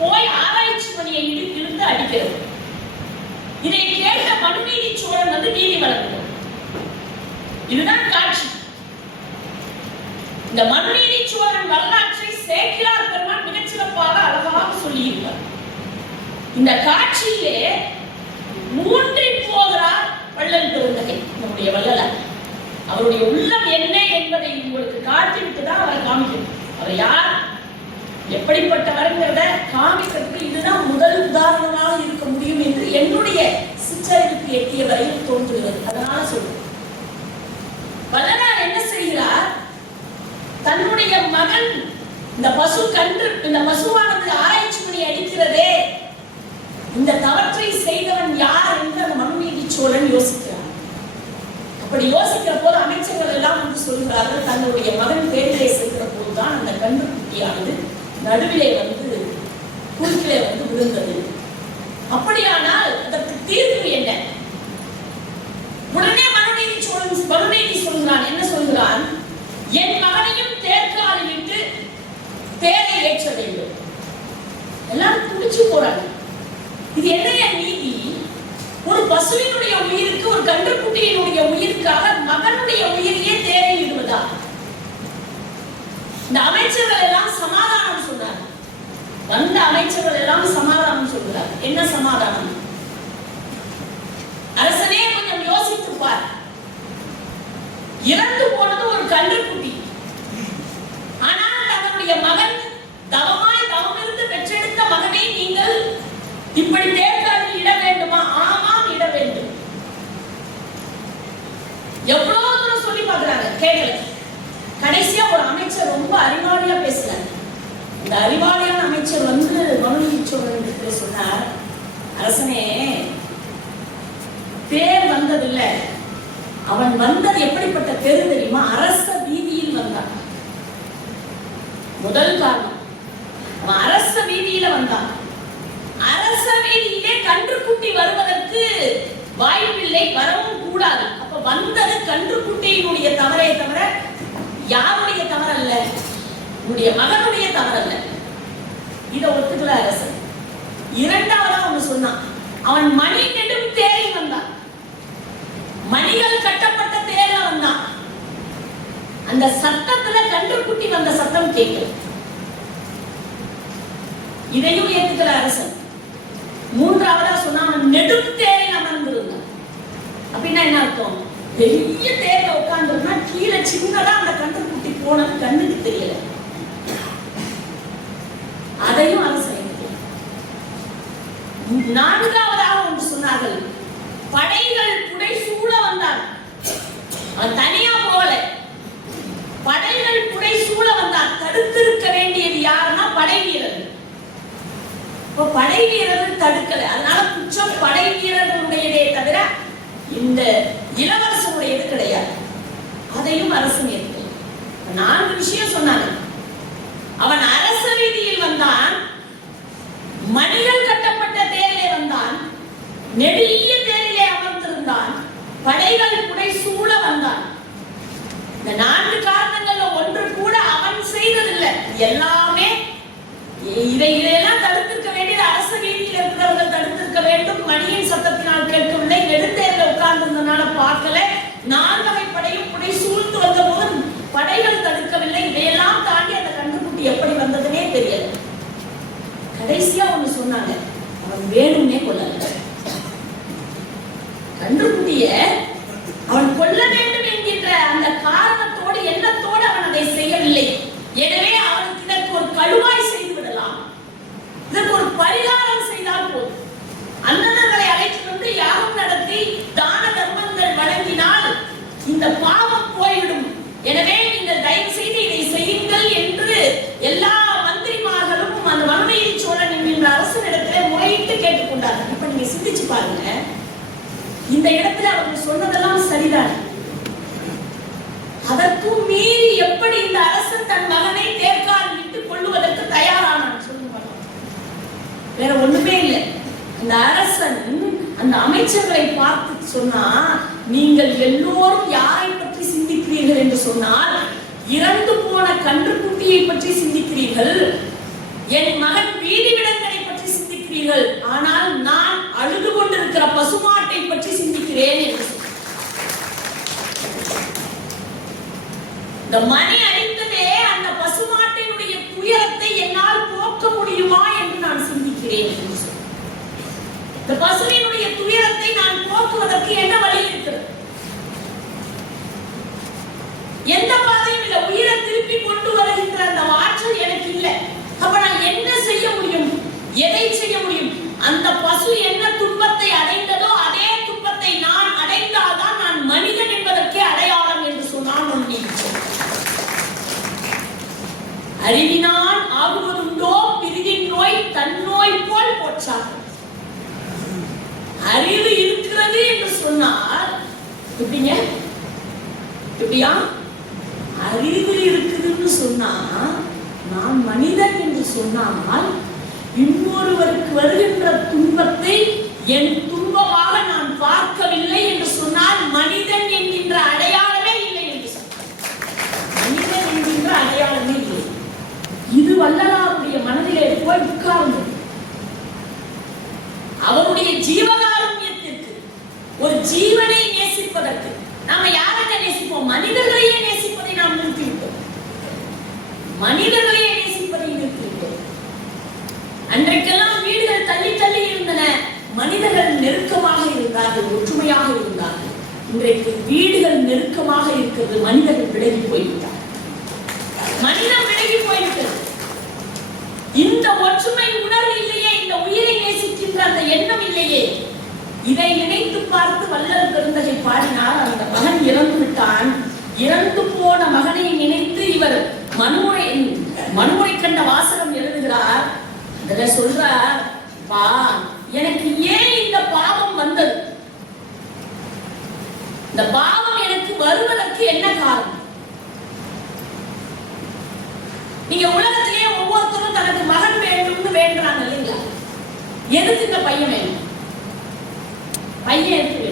போய் ஆராய்ச்சி மணியை இழுத்து அடிக்கிறது. இதை கேட்ட மனுநீதி சோழன் வந்து நீதி வழங்குகிறார். இதுதான் காட்சி. இந்த மனுநீதி சோழன் வரலாற்றை சேக்கிழார் பெருமான் மிகச்சிறப்பாக அழகாக சொல்லியிருப்பார். இந்த காட்சியிலே மூன்றி போகிறார் வள்ளல் பெருந்தகை, நம்முடைய வள்ளலார். அவருடைய உள்ளம் என்ன என்பதை உங்களுக்கு காட்டிவிட்டு தான் அவரை காமிக்கணும். அவர் யார், எப்படிப்பட்டவர்ங்கிறத காமிக்கிறதுக்கு இதுதான் முதல் உதாரணமாக இருக்க முடியும் என்று என்னுடைய சிற்றறிவுக்கு எட்டிய வரையில் தோன்றுகிறது. அதனால சொல்றேன். வள்ளலார் என்ன செய்கிறார், தன்னுடைய மகன் இந்த பசுவானது ஆராய்ச்சி மணி அடிக்கிறதே, இந்த தவற்றை செய்தவன் யார் என்று அந்த மனுநீதி சோழன் யோசிக்கிறார். அப்படி யோசிக்கிற போது அமைச்சர்கள் எல்லாம் வந்து சொல்கிறார்கள், தன்னுடைய மகன் பேரிலே செல்கிற போதுதான் அந்த கன்றுக்குட்டியானது நடுவிலே வந்து குறுக்கிலே வந்து விழுந்தது. அப்படியானால் அதற்கு தீர்வு என்ன? உடனே மனுநீதி சொல்கிறான். என்ன சொல்கிறான், என் மகனையும் தேர்காலில் விட்டு தேரை ஏற்ற வேண்டும். எல்லாரும் துடிச்சு போறாங்க. இது என்ன நீதி? ஒரு பசுவினுடைய உயிருக்கு, ஒரு கன்றுக்குட்டியினுடைய உயிருக்காக மகனுடைய உயிரையே தேரை இடுவதா? இந்த அமைச்சர்கள் எல்லாம் சமாதானம் சொன்னார். வந்த அமைச்சர்கள் எல்லாம் சமாதானம் சொல்கிறார். என்ன சமாதானம்? அரசனே கொஞ்சம் யோசித்து பார். இறந்து போனது ஒரு கன்றுக்குட்டி. ஆனால் தன்னுடைய மகன் தவமிருந்து பெற்றெடுத்த மகனை நீங்கள் இப்படி தேர்காலில் இட வேண்டுமா? ஆமாம், இட வேண்டும். எவ்வளவு தூரம் சொல்லி பார்க்கிறாங்க, கேட்கல. கடைசியா ஒரு அமைச்சர் ரொம்ப அறிவாளியா பேசுறாரு. இந்த அறிவாளியான அமைச்சர் வந்து மனுநீதி சோழன் சொன்னார், அரசனே, தேர் வந்ததில்லை, அவன் வந்தது எப்படிப்பட்ட தெரு தெரியுமா? அரச வீதியில் வந்தான். முதல் காரணம், அவன் அரச வீதியில வந்தான். அரச வீதியிலே கன்றுக்குட்டி வருவதற்கு வாய்ப்பில்லை, வரவும் கூடாது. அப்ப வந்தது கன்றுக்குட்டியினுடைய தவறே தவிர யாருடைய தவறல்ல, உன்னுடைய மகனுடைய தவறல்ல. இதை ஒத்துக்கல அரசன். இரண்டாவதா அவன் சொன்னான், அவன் மணி நெடும் தேரில் வந்தான், மணிகள் கட்டப்பட்ட தேர்ல வந்தான். அந்த சத்தத்துல கன்றுக்குட்டி வந்த சத்தம் கேட்கல. இதையும் ஏத்துக்கல அரசன். மூன்றாவதா சொன்னா, அவன் நெடும் தேரில் அமர்ந்திருந்தான். அப்படின்னா என்ன அர்த்தம்? பெரிய தேர்ல உட்கார்ந்துருந்தா கீழே சின்னதா அந்த கன்றுக்குட்டி போனது கண்ணுக்கு தெரியல. அதையும் அரசன் ஏத்துக்கல. நான்காவதாக ஒன்று சொன்னார்கள், படைகள் புடை சூழ வந்தான். அவன் தனியா போகல, படைகள் புடை சூழ வந்தான். தடுத்திருக்க வேண்டியது யாருன்னா படை வீரர்கள். படை வீரர்கள் தடுக்கல. அதனால குற்றம் படை வீரர்களுடையதே தவிர இந்த இளவரசனுடையது கிடையாது. அதையும் அரசன் ஏற்கல. 4 விஷயம் சொன்னாங்க. அவன் அரச வீதியில் வந்தான், மணிகள் கட்டப்பட்ட தேரிலே வந்தான், நெடிய தேரிலே அமர்ந்திருந்தான், படைகள் புடை சூழ வந்தான். இந்த 4 காரணங்கள்ல ஒன்று கூட அவன் செய்ததில்லை. எல்லாமே இதையெல்லாம் தடுத்திருக்க வேண்டியது அரச வீதியில் இருக்கிறவர்கள் தடுத்திருக்க வேண்டும். மணியின் சத்தத்தினால் கேட்கவில்லை, நெடுந்தேர்ல உட்கார்ந்திருந்தனால பார்க்கல, 4 வகை படையும் புடை சூழ்ந்து வந்த போது படைகள் தடுக்கவில்லை. இதையெல்லாம் தாண்டி அந்த கன்றுக்குட்டி எப்படி வந்ததுன்னே தெரியல. கடைசியா ஒண்ணு சொன்னாங்க, அவன் வேணும்னே கொல்லல. கன்றுக்குட்டிய அவன் கொல்ல வேண்டும் என்கின்ற அந்த காரணத்தோடு எண்ணத்தோடு அவன் அதை செய்யவில்லை. எனவே அவனுக்கு இதற்கு ஒரு கழுவாய் செய்து விடலாம், இதற்கு ஒரு பரிகாரம் செய்தால் போதும். அண்ணனர்களை அழைத்து வந்து யாகம் நடத்தி தான தர்மங்கள் வழங்கினால் இந்த பாவம் போய்விடும். எனவே நீங்கள் தயவு செய்து இதை செய்யுங்கள் என்று எல்லா மந்திரிமார்களும் அந்த மனுநீதி சோழன் என்கின்ற அரசனிடத்திலே முறையிட்டு கேட்டுக்கொண்டார்கள். இப்ப நீங்க சிந்திச்சு பாருங்க, இந்த இடத்துல அவர்கள் சொன்னதெல்லாம் சரிதான். அதற்கும் மீறி எப்படி இந்த அரசன் தன் மகனை தேர்கால் விட்டு கொள்ளுவதற்கு தயாரானான் சொல்லுங்க. வேற ஒண்ணுமே இல்லை. அந்த அரசன் அந்த அமைச்சர்களை பார்த்து சொன்னா, நீங்கள் எல்லோரும் யாரை பற்றி சிந்திக்கிறீர்கள் என்று சொன்னால், இறந்து போன கன்றுக்குட்டியை பற்றி சிந்திக்கிறீர்கள். என் மகன் வீதி விடங்களை சிந்திக்கிறீர்கள், ஆனால் நான் அழுது கொண்டிருக்கிற பசுமாட்டை பற்றி சிந்திக்கிறேன் என்று இந்த மணி அடித்ததே அந்த பசுமாட்டினுடைய துயரத்தை என்னால் போக்க முடியுமா என்று நான் சிந்திக்கிறேன். இந்த பசுவினுடைய துயரத்தை நான் போக்குவதற்கு என்ன வழி இருக்கிறது? எந்த பாதையும் இல்லை. உயிரை திருப்பி கொண்டு வருகின்ற அந்த ஆற்றல் எனக்கு இல்லை. அப்ப நான் என்ன செய்ய முடியும்? எதை செய்ய முடியும்? அந்த பசு என்ன துன்பத்தை அடைந்ததோ அதே துன்பத்தை நான் அடைந்தால்தான் நான் மனிதன் என்பதற்கே அடையாளம் என்று சொன்னான். அறிவினான் ஆகுவதுண்டோ பிரிதின் நோய் தன்னோய் போல் போற்றார். அறிவு இருக்கிறது என்று சொன்னால் எப்படிங்க? எப்படியா? அறிவு இருக்குதுன்னு சொன்னா நான் மனிதன் என்று சொன்னால் இன்னொருவருக்கு வருகின்ற துன்பத்தை என் துன்பமாக நான் பார்க்கவில்லை என்று சொன்னால் மனிதன் என்கின்ற அடையாளமே இல்லை என்று சொன்னார். மனிதன் என்கின்ற அடையாளமே இல்லை. இது வள்ளலாருடைய மனதிலே போய் உட்கார்ந்து அவருடைய ஜீவகாருண்யத்திற்கு, ஒரு ஜீவனை நேசிப்பதற்கு நாம யாரை நேசிப்போம்? மனிதர்களையே நேசிப்பதை நாம் நிறுத்திவிட்டோம். மனிதர்களையே நேசிப்பதை நிறுத்திவிட்டோம். அன்றைக்கெல்லாம் வீடுகள் தள்ளி தள்ளி இருந்தன, மனிதர்கள் நெருக்கமாக இருந்தார்கள், ஒற்றுமையாக இருந்தார்கள். இன்றைக்கு வீடுகள் நெருக்கமாக இருக்கிறது, மனிதர்கள் விலகி போய்விட்டார். மனிதன் விலகி போய்விட்டது. இந்த ஒற்றுமை உணர்வு இல்லையே, இந்த உயிரை நேசிக்கின்ற அந்த எண்ணம் இல்லையே. இதை நினைத்து பார்த்து வள்ளல் பெருந்தகை பாடினார். அந்த மகன் இறந்து விட்டான். இறந்து போன மகனை நினைத்து இவர் மனுமுறை கண்ட வாசகம் எழுதுகிறார். அதுல சொல்றார், பா எனக்கு ஏன் இந்த பாவம் வந்தது? இந்த பாவம் எனக்கு வருவதற்கு என்ன காரணம்? நீங்க உலகத்திலேயே ஒவ்வொருத்தரும் தனக்கு மகன் வேண்டும்னு வேண்டுறாங்க இல்லைங்களா? எதுக்கு இந்த பையன் வேணும்? பையன் எதுக்கு வேணும்?